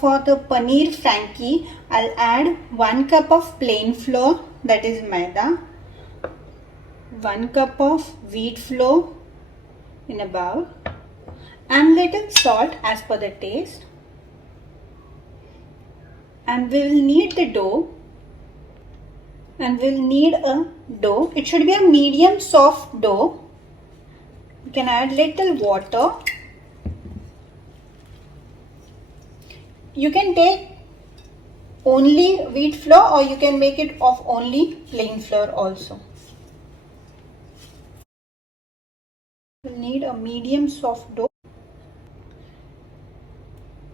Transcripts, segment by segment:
for the paneer frankie, I'll add 1 cup of plain flour, that is maida, 1 cup of wheat flour in a bowl, and little salt as per the taste. And we will knead the dough. And we'll need a dough. It should be a medium soft dough. You can add little water. You can take only wheat flour or you can make it of only plain flour also. We'll need a medium soft dough.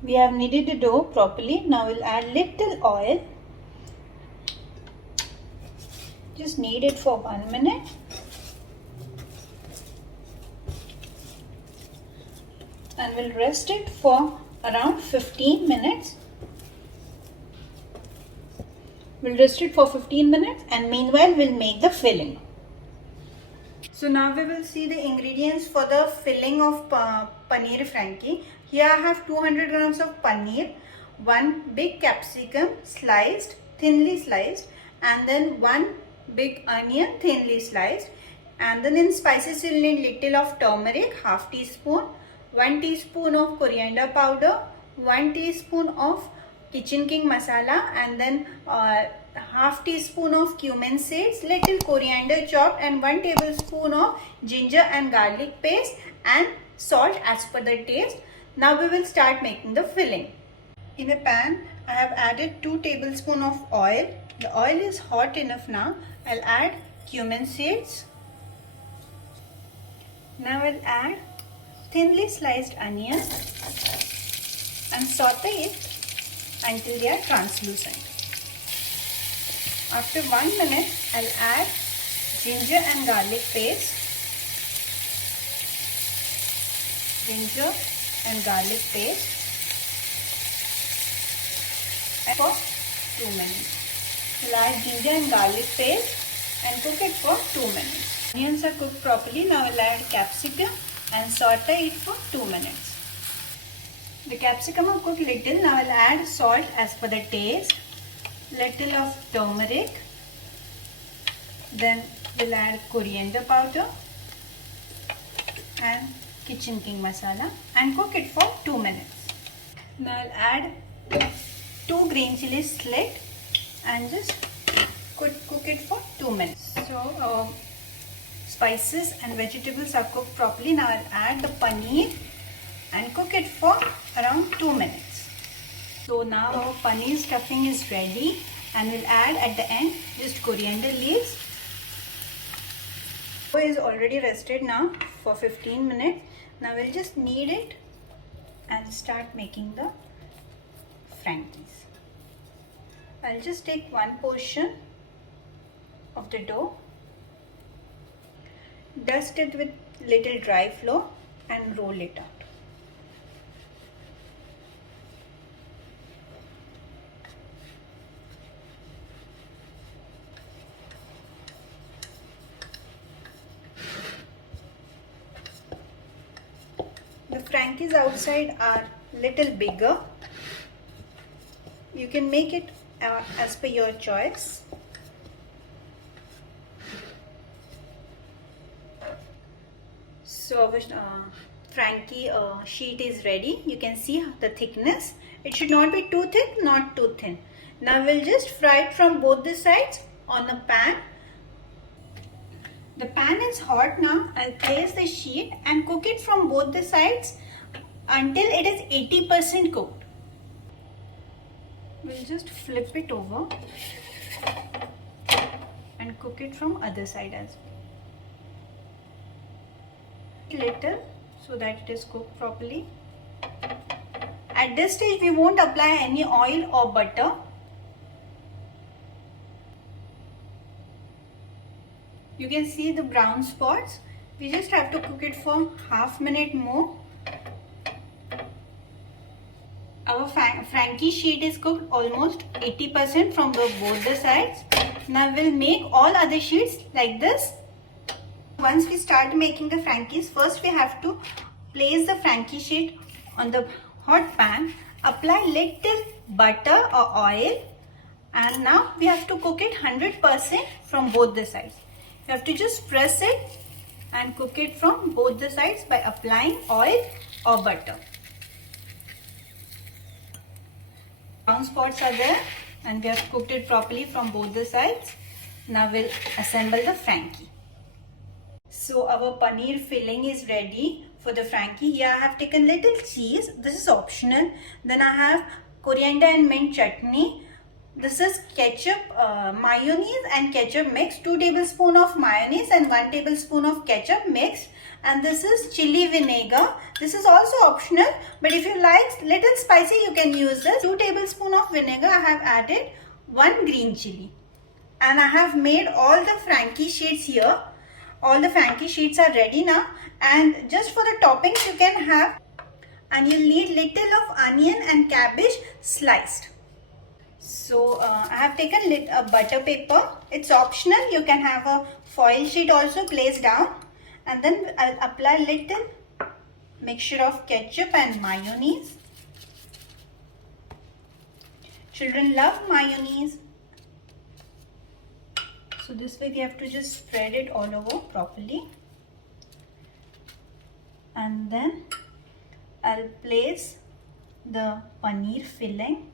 We have kneaded the dough properly. Now we'll add little oil. Just knead it for 1 minute. And we'll rest it for around 15 minutes. We'll rest it for 15 minutes and meanwhile we'll make the filling. So now we will see the ingredients for the filling of paneer frankie. Here I have 200 grams of paneer, 1 big capsicum sliced, thinly sliced, and then 1 big onion thinly sliced, and then in spices you'll need little of turmeric, half teaspoon, 1 teaspoon of coriander powder, 1 teaspoon of kitchen king masala, and then half teaspoon of cumin seeds, little coriander chopped, and 1 tablespoon of ginger and garlic paste, and salt as per the taste. Now we will start making the filling. In a pan I have added 2 tablespoons of oil. The oil is hot enough now. I'll add cumin seeds. Now I'll add thinly sliced onion and saute it until they are translucent. After 1 minute, I'll add ginger and garlic paste. Ginger and garlic paste for 2 minutes. We'll add ginger and garlic paste and cook it for 2 minutes. Onions are cooked properly. Now I'll add capsicum and saute it for 2 minutes. The capsicum are cooked little. Now I'll add salt as per the taste. Little of turmeric. Then we'll add coriander powder and kitchen king masala and cook it for 2 minutes. Now I'll add 2 green chilies slit and just cook it for 2 minutes. So spices and vegetables are cooked properly. Now I'll add the paneer and cook it for around 2 minutes. So now our paneer stuffing is ready, and we'll add at the end just coriander leaves. It is already rested now for 15 minutes. Now we'll just knead it and start making the frankies. I'll just take 1 portion of the dough, dust it with little dry flour and roll it out. The frankies outside are little bigger. You can make it as per your choice. So our frankie sheet is ready. You can see the thickness. It should not be too thick, not too thin. Now we'll just fry it from both the sides on a pan. The pan is hot now. I'll place the sheet and cook it from both the sides until it is 80% cooked. We'll just flip it over and cook it from other side as well. Little so that it is cooked properly. At this stage we won't apply any oil or butter. You can see the brown spots. We just have to cook it for half minute more. Our frankie sheet is cooked almost 80% from both the sides. Now we'll make all other sheets like this. Once we start making the frankies, first we have to place the frankie sheet on the hot pan Apply little butter or oil, and now we have to cook it 100% from both the sides. You have to just press it and cook it from both the sides by applying oil or butter. Brown spots are there and we have cooked it properly from both the sides. Now we'll assemble the Frankie. So our paneer filling is ready for the Frankie. Here I have taken little cheese. This is optional. Then I have coriander and mint chutney. This is ketchup, mayonnaise and ketchup mixed. 2 tablespoons of mayonnaise and 1 tablespoon of ketchup mixed. And this is chili vinegar. This is also optional, but if you like little spicy, you can use this. 2 tablespoons of vinegar I have added, 1 green chili. And I have made all the Frankie sheets here. All the Frankie sheets are ready now. And just for the toppings you can have, and you need little of onion and cabbage sliced. So I have taken a butter paper. It's optional. You can have a foil sheet also placed down. And then I'll apply little mixture of ketchup and mayonnaise. Children love mayonnaise. So this way we have to just spread it all over properly. And then I'll place the paneer filling.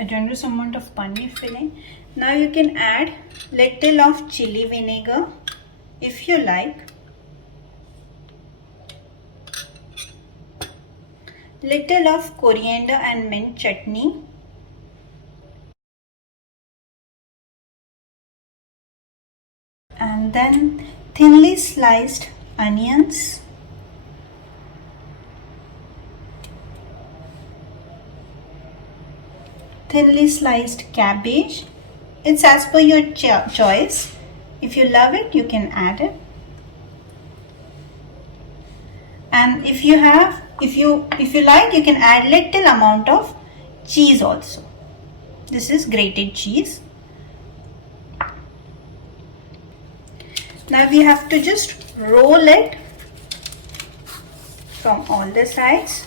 A generous amount of paneer filling. Now you can add little of chili vinegar if you like. Little of coriander and mint chutney. And then thinly sliced onions. Thinly sliced cabbage. It's as per your choice. If you love it, you can add it. And if you like, you can add little amount of cheese also. This is grated cheese. Now we have to just roll it from all the sides.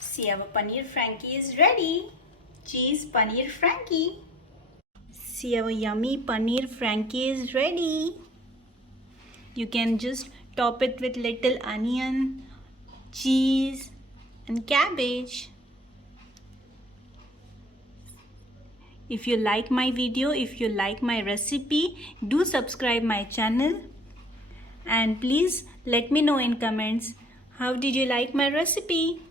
See, our paneer Frankie is ready. Cheese paneer Frankie. See, our yummy paneer Frankie is ready. You can just top it with little onion, cheese and cabbage. If you like my video, if you like my recipe, do subscribe my channel. And please let me know in comments, how did you like my recipe?